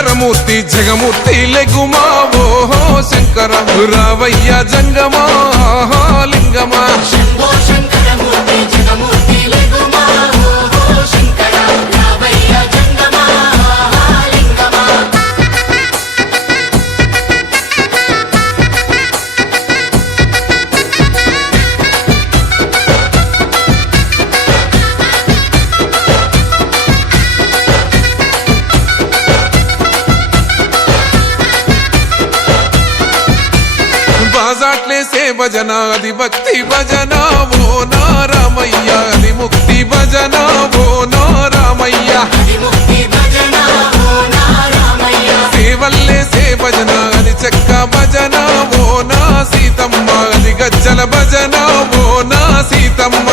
శంకరమూర్తి జగమూర్తి లెగుమా ఓహో శంకర రావయ్య జంగమా లింగమా బాజాట్లేసే భజన అది భక్తి భజన ఓ నారామయ్య అది ముక్తి భజన ఓ నారామయ్య సేవల్లేసే భజన అది చెక్క భజన ఓ నా సీతమ్మ అది గజ్జల భజన ఓ నా సీతమ్మ